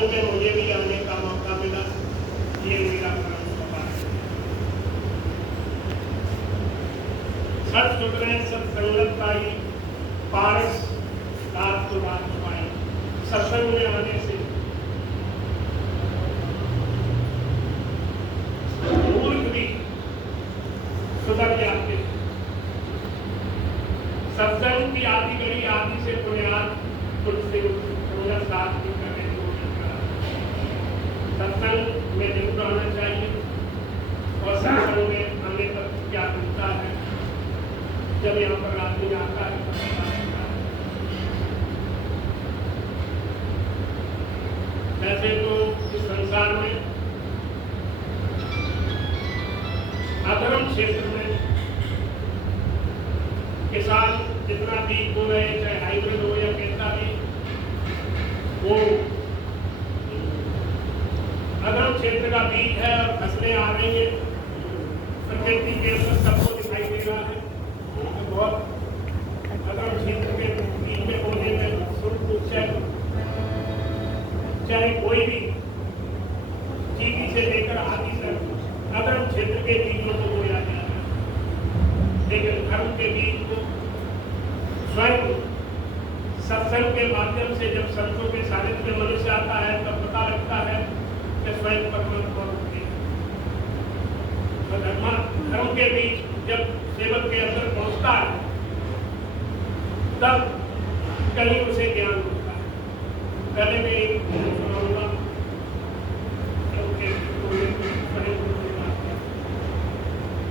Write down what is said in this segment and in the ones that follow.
सत्संग में मुझे भी आने का मौका मिला, ये मेरा परम सौभाग्य है। सत सुधरे सत्संगत पाई, पारस रात तो रात पाई। सत्संग में आने से मूर्ख भी सुधर जाते। सत्संग की आदि घड़ी आदि से बुनियाद तुलसी साथ भी करने को सत्संग में जरूर आना चाहिए। और सत्संग में आने पर क्या मिलता है, जब यहाँ पर आदमी आता है तो पता लगता है। वैसे तो इस संसार में अधर्म क्षेत्र में किसान जितना भी बो रहे, चाहे हाइब्रिड हो या कैसा भी, वो अधर्म क्षेत्र का बीज है और फसलें आ रही है। प्रकृति के अंदर सबको दिखाई दे रहा है। तो बहुत अधर्म क्षेत्र के बीज में बोने में शुल्क चाहे कोई भी चीटी से लेकर आदि तक अधर्म क्षेत्र के बीजों को बोया जाता है। लेकिन धर्म के बीज को स्वयं सत्संग के माध्यम से जब संतों के सानिध्य में मनुष्य आता है तब पता लगता है कि स्वयं परमात्मा होते हैं। धर्म के बीच जब सेवक के अंदर पहुंचता है तब कहीं उसे ज्ञान होता है। पहले मैं एक सुनाऊंगा,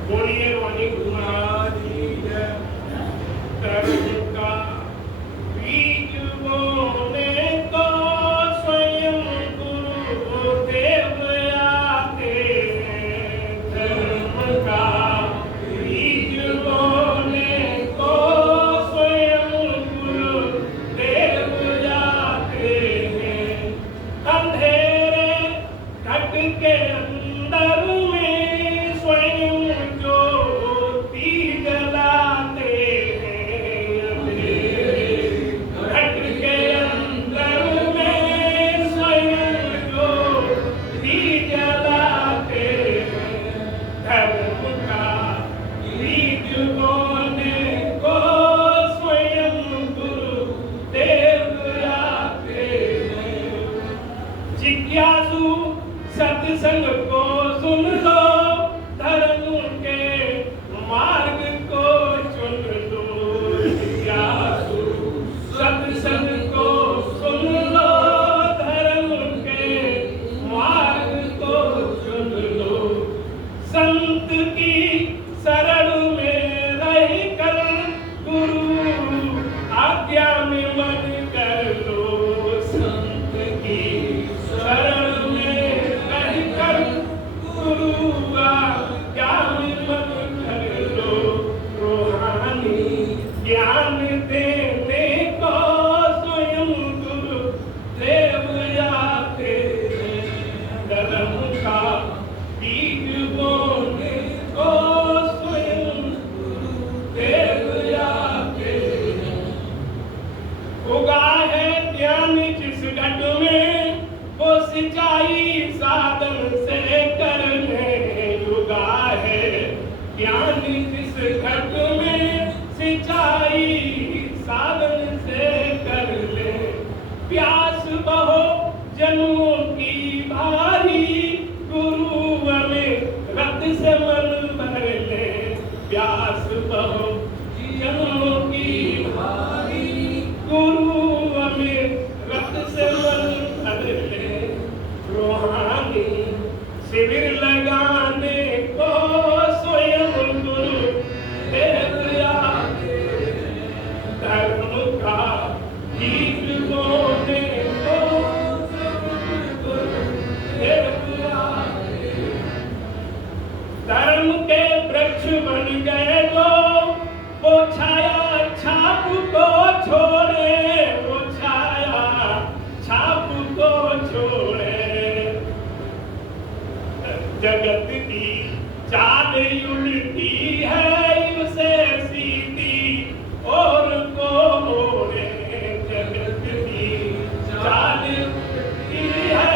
बोलिए वाणी महाराज का बीज बोने को स्वयं गुरुदेव आते हैं। धर्म का बीज बोने को स्वयं गुरुदेव आते हैं। अंधेरे घट के अंदर में स्वयं ज्योति जलाते हैं। घट के अंदर में स्वयं ज्योति जलाते हैं। धर्म का बीज बोने को स्वयं गुरुदेव आते हैं। जिज्ञासु सत्संग को सुन लो, धर्म के मार्ग को चुन लो। जिज्ञासु सत्संग को सुन लो, धर्म के मार्ग को चुन लो। संत की शरण में रह कर गुरु आज्ञा में मन कर लो। संत की शरण में रह कर गुरु आज्ञा में मन कर लो। रूहानी ज्ञान देने को स्वयं गुरुदेव आते हैं। धर्म का बीज बोने को स्वयं गुरुदेव आते हैं। उगा है ज्ञान जिस घट में, वो सिंचाई साधन से करने। उगा है ज्ञान जिस घट में, सिंचाई साधन से कर ले। प्यास बहो जन्मों की भारी, गुरु में रत से मन भर ले। प्यास बहो जन्मों की भारी, गुरु में रत से मन भर ले। रूहानी शिविर लगाने को स्वयं गुरुदेव आते हैं। धर्म का बीज बोने को स्वयं गुरुदेव आते हैं। धर्म के वृक्ष बन गए जो, वो छाया छाप को छोड़े। वो छाया छाप को छोड़े। जगत की चाल उल्टी है, उसे सीधी और को मोड़े। जगत की चाल उल्टी है,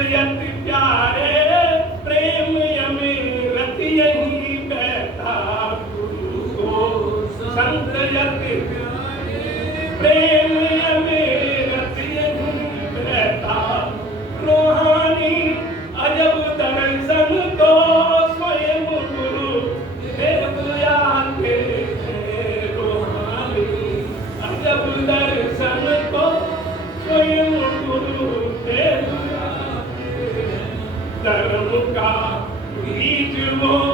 यति प्यारे प्रेम अमिरत यही बैठा गुरु को संत यति प्रेम अमिरत यही बैठा रूहानी अजब दर्शन को स्वयं गुरु देव आके रूहानी अजब दर्शन को स्वयं गुरु देव धर्म का बीज वो